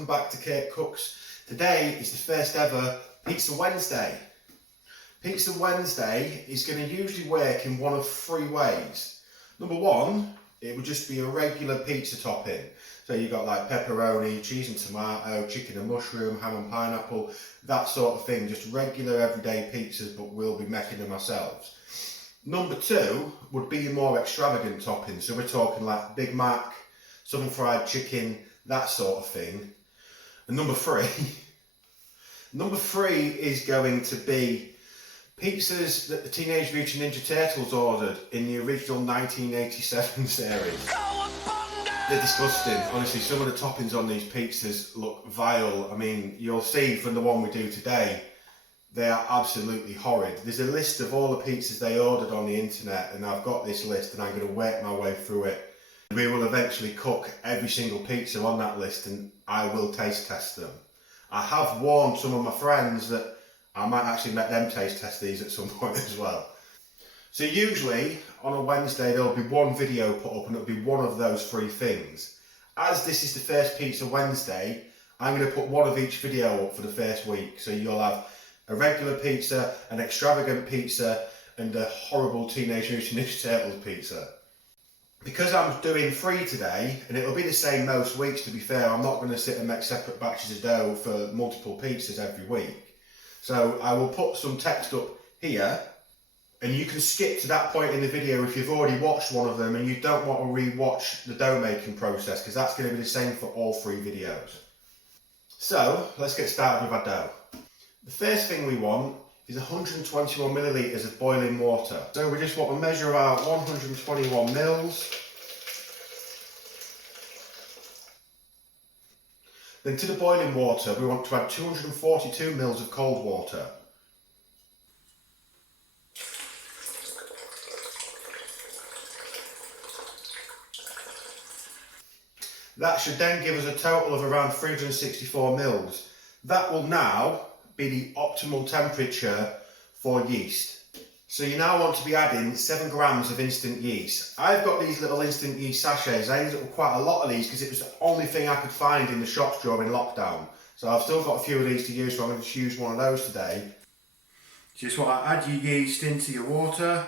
welcome back to Kirk Kooks. Today is the first ever Pizza Wednesday. Pizza Wednesday is going to usually work in one of three ways. Number one, it would just be a regular pizza topping. So you've got like pepperoni, cheese and tomato, chicken and mushroom, ham and pineapple, that sort of thing. Just regular everyday pizzas, but we'll be making them ourselves. Number two would be a more extravagant topping. So we're talking like Big Mac, Southern fried chicken, that sort of thing. And number three is going to be pizzas that the Teenage Mutant Ninja Turtles ordered in the original 1987 series. They're disgusting. Honestly, some of the toppings on these pizzas look vile. I mean, you'll see from the one we do today, they are absolutely horrid. There's a list of all the pizzas they ordered on the internet, and I've got this list and I'm going to work my way through it. We will eventually cook every single pizza on that list and I will taste test them. I have warned some of my friends that I might actually let them taste test these at some point as well. So usually on a Wednesday there'll be one video put up and it'll be one of those three things. As this is the first Pizza Wednesday, I'm going to put one of each video up for the first week. So you'll have a regular pizza, an extravagant pizza and a horrible Teenage Mutant Ninja Turtles pizza. Because I'm doing three today, and it'll be the same most weeks to be fair, I'm not going to sit and make separate batches of dough for multiple pizzas every week. So I will put some text up here, and you can skip to that point in the video if you've already watched one of them and you don't want to re-watch the dough making process, because that's going to be the same for all three videos. So let's get started with our dough. The first thing we want is 121 millilitres of boiling water. So we just want to measure out 121 mils. Then to the boiling water we want to add 242 mils of cold water. That should then give us a total of around 364 mils. That will now be the optimal temperature for yeast. So you now want to be adding 7 grams of instant yeast. I've got these little instant yeast sachets. I ended up with quite a lot of these because it was the only thing I could find in the shops during lockdown. So I've still got a few of these to use, so I'm going to just use one of those today. Just want to add your yeast into your water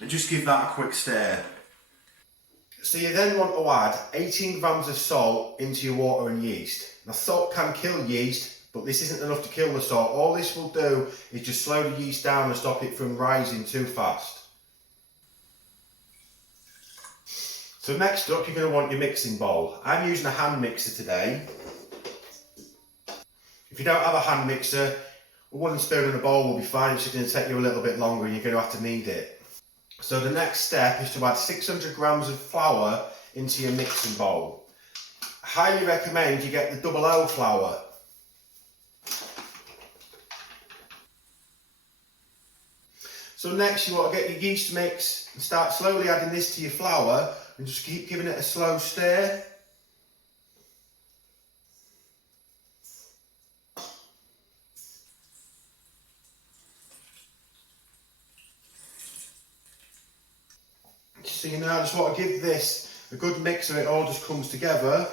and just give that a quick stir. So you then want to add 18 grams of salt into your water and yeast. Now salt can kill yeast, but this isn't enough to kill the salt. All this will do is just slow the yeast down and stop it from rising too fast. So next up, you're going to want your mixing bowl. I'm using a hand mixer today. If you don't have a hand mixer, a wooden spoon and a bowl will be fine. It's just going to take you a little bit longer and you're going to have to knead it. So the next step is to add 600 grams of flour into your mixing bowl. I highly recommend you get the double O flour. So next you want to get your yeast mix and start slowly adding this to your flour and just keep giving it a slow stir. So you now just want to give this a good mix so it all just comes together.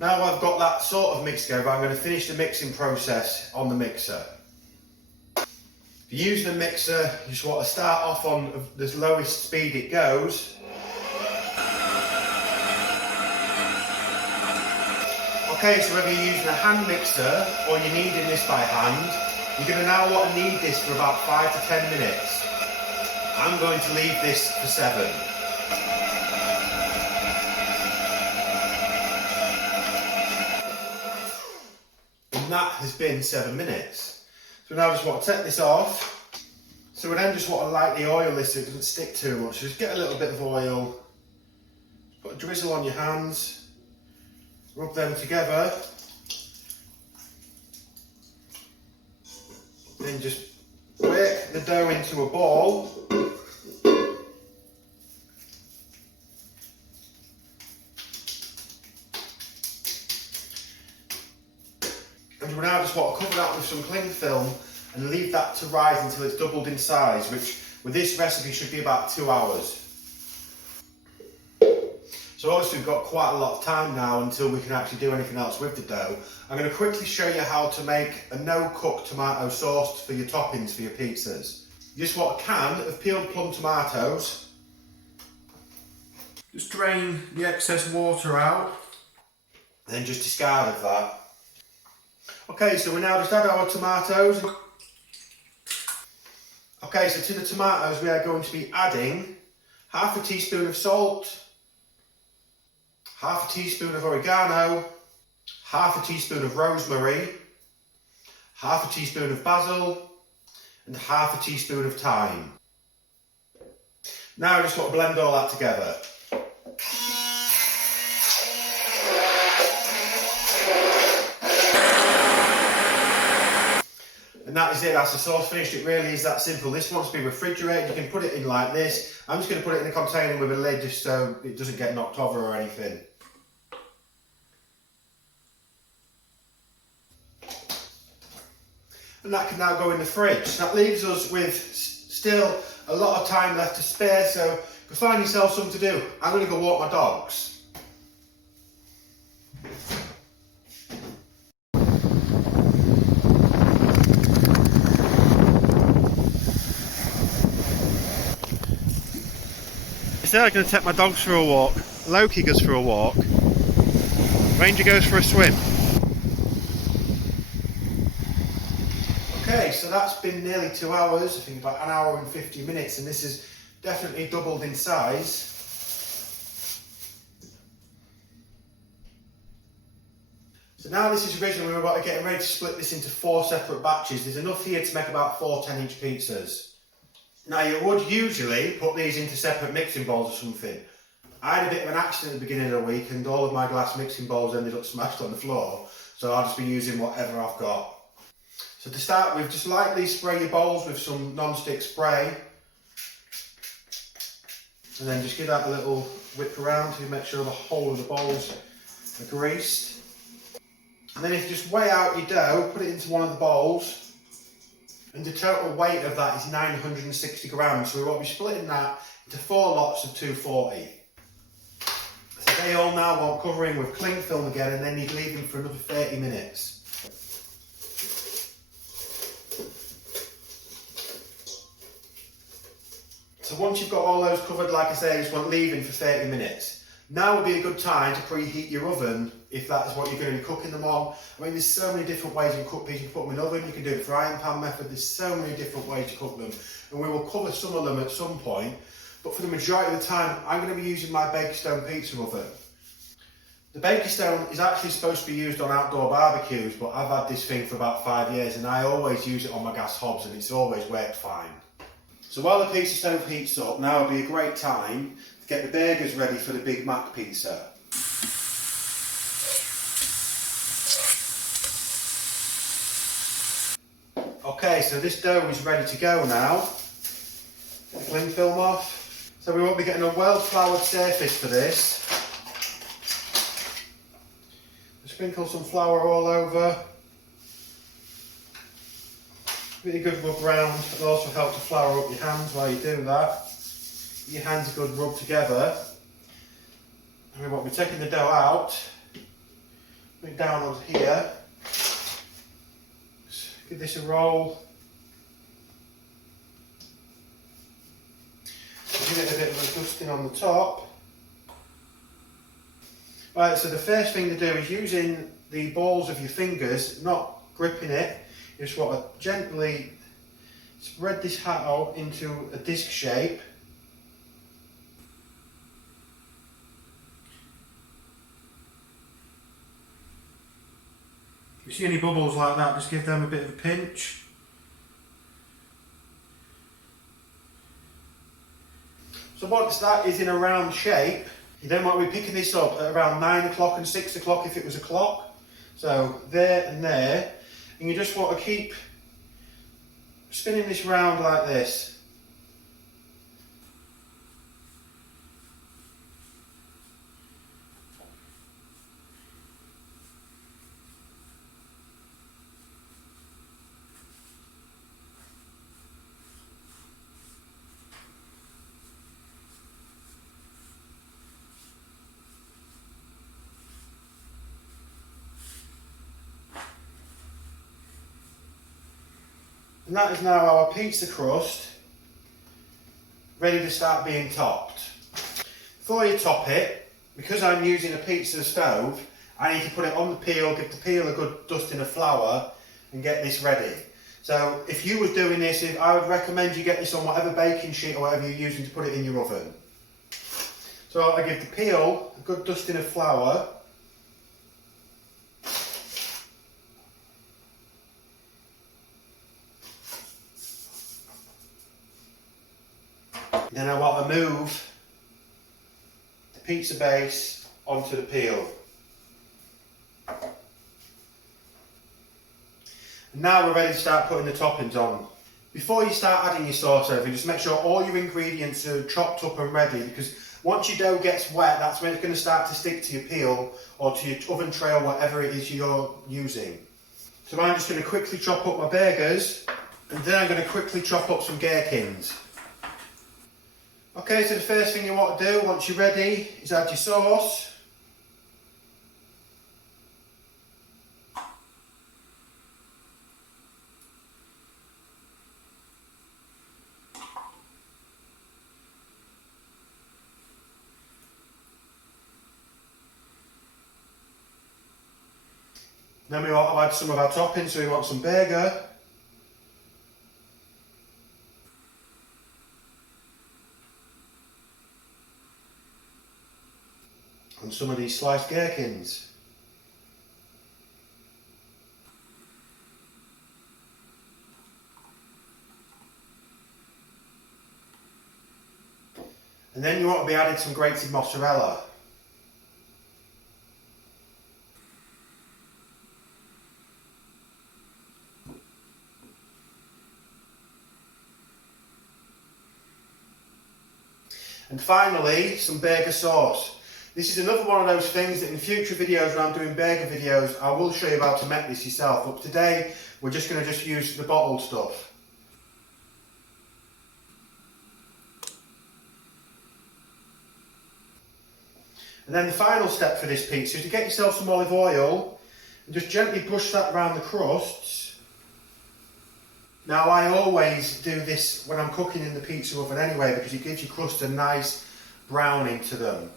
Now I've got that sort of mix together, I'm going to finish the mixing process on the mixer. If you're using a mixer, you just want to start off on the lowest speed it goes. Okay, so whether you're using a hand mixer or you're kneading this by hand, you're going to now want to knead this for about 5 to 10 minutes. I'm going to leave this for 7. And that has been 7 minutes. So now I just want to take this off. So we then just want to lightly oil this so it doesn't stick too much. So just get a little bit of oil, put a drizzle on your hands, rub them together, then just work the dough into a ball. And we now just want to cover that with some cling film and leave that to rise until it's doubled in size, which with this recipe should be about 2 hours. So obviously we've got quite a lot of time now until we can actually do anything else with the dough. I'm going to quickly show you how to make a no-cook tomato sauce for your toppings for your pizzas. You just want a can of peeled plum tomatoes. Just drain the excess water out and then just discard of that. Okay, so we now just add our tomatoes. Okay, so to the tomatoes we are going to be adding half a teaspoon of salt, half a teaspoon of oregano, half a teaspoon of rosemary, half a teaspoon of basil, and half a teaspoon of thyme. Now I just want to blend all that together. And that is it, that's the sauce finished. It really is that simple. This wants to be refrigerated. You can put it in like this. I'm just going to put it in a container with a lid just so it doesn't get knocked over or anything. And that can now go in the fridge. That leaves us with still a lot of time left to spare, so go find yourself something to do. I'm going to go walk my dogs. Instead I'm going to take my dogs for a walk. Loki goes for a walk. Ranger goes for a swim. Okay, so that's been nearly 2 hours, I think about 1 hour and 50 minutes, and this has definitely doubled in size. So now this is original, we're about to get ready to split this into 4 separate batches. There's enough here to make about 4 10-inch pizzas. Now you would usually put these into separate mixing bowls or something. I had a bit of an accident at the beginning of the week and all of my glass mixing bowls ended up smashed on the floor, so I'll just be using whatever I've got. So to start with, just lightly spray your bowls with some non-stick spray. And then just give that a little whip around to make sure the whole of the bowls are greased. And then if you just weigh out your dough, put it into one of the bowls. And the total weight of that is 960 grams. So we won't be splitting that into 4 lots of 240. So they all now want covering with cling film again, and then you leave them for another 30 minutes. So once you've got all those covered, like I say, you just want leaving for 30 minutes. Now would be a good time to preheat your oven if that is what you're going to be cooking them on. I mean, there's so many different ways you can cook these. You can put them in the oven, you can do the frying pan method, there's so many different ways to cook them. And we will cover some of them at some point, but for the majority of the time, I'm going to be using my Baker Stone pizza oven. The Baker Stone is actually supposed to be used on outdoor barbecues, but I've had this thing for about 5 years and I always use it on my gas hobs and it's always worked fine. So while the pizza stove heats up, now would be a great time to get the burgers ready for the Big Mac pizza. Okay, so this dough is ready to go now. Get the cling film off. So we won't be getting a well-floured surface for this. Sprinkle some flour all over. Really good rub round. It'll also help to flour up your hands while you do that. Get your hands a good rub together. And we won't be taking the dough out. Put it down on here. Just give this a roll. Give it a bit of a dusting on the top. Right, so the first thing to do is using the balls of your fingers, not gripping it. You just want to gently spread this hat out into a disc shape. If you see any bubbles like that, just give them a bit of a pinch. So once that is in a round shape, you then want to be picking this up at around 9 o'clock and 6 o'clock if it was a clock. So there and there. And you just want to keep spinning this round like this. And that is now our pizza crust ready to start being topped. Before you top it, because I'm using a pizza stove, I need to put it on the peel, give the peel a good dusting of flour and get this ready. So if you was doing this, I would recommend you get this on whatever baking sheet or whatever you're using to put it in your oven. So I give the peel a good dusting of flour. Then I want to move the pizza base onto the peel. And now we're ready to start putting the toppings on. Before you start adding your sauce over, just make sure all your ingredients are chopped up and ready, because once your dough gets wet, that's when it's going to start to stick to your peel or to your oven tray or whatever it is you're using. So I'm just going to quickly chop up my burgers, and then I'm going to quickly chop up some gherkins. Okay, so the first thing you want to do once you're ready is add your sauce. Then we want to add some of our toppings, so we want some burger. And some of these sliced gherkins. And then you want to be adding some grated mozzarella. And finally, some burger sauce. This is another one of those things that in future videos when I'm doing burger videos, I will show you how to make this yourself. But today, we're just going to use the bottled stuff. And then the final step for this pizza is to get yourself some olive oil and just gently push that around the crusts. Now I always do this when I'm cooking in the pizza oven anyway, because it gives your crust a nice browning to them.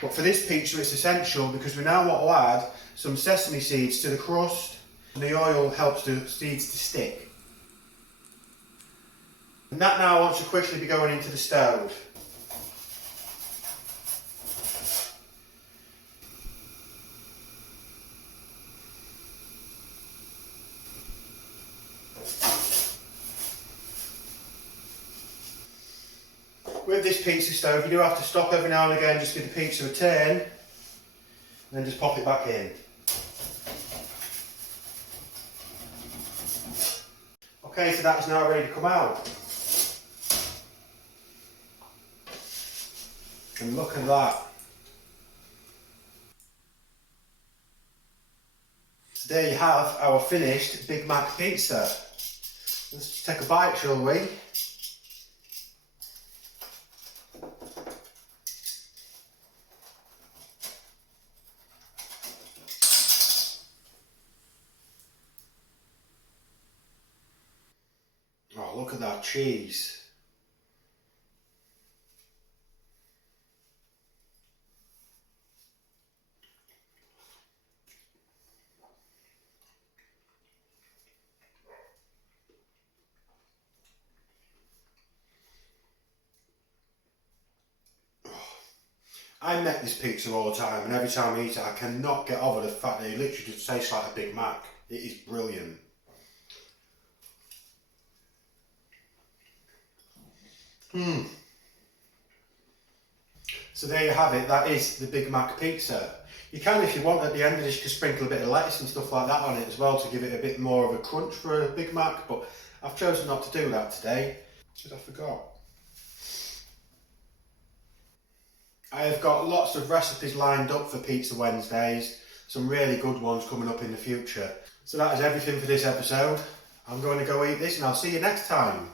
But for this pizza it's essential because we now want to add some sesame seeds to the crust, and the oil helps the seeds to stick. And that now wants to quickly be going into the stove. With this pizza stove, you do have to stop every now and again, just give the pizza a turn, and then just pop it back in. Okay, so that is now ready to come out. And look at that. So there you have our finished Big Mac pizza. Let's take a bite, shall we? Oh, look at that cheese. I make this pizza all the time, and every time I eat it I cannot get over the fact that it literally just tastes like a Big Mac. It is brilliant. So there you have it, that is the Big Mac pizza. You can, if you want, at the end of this, you can sprinkle a bit of lettuce and stuff like that on it as well to give it a bit more of a crunch for a Big Mac, but I've chosen not to do that today because I forgot. I have got lots of recipes lined up for Pizza Wednesdays, some really good ones coming up in the future. So that is everything for this episode. I'm going to go eat this and I'll see you next time.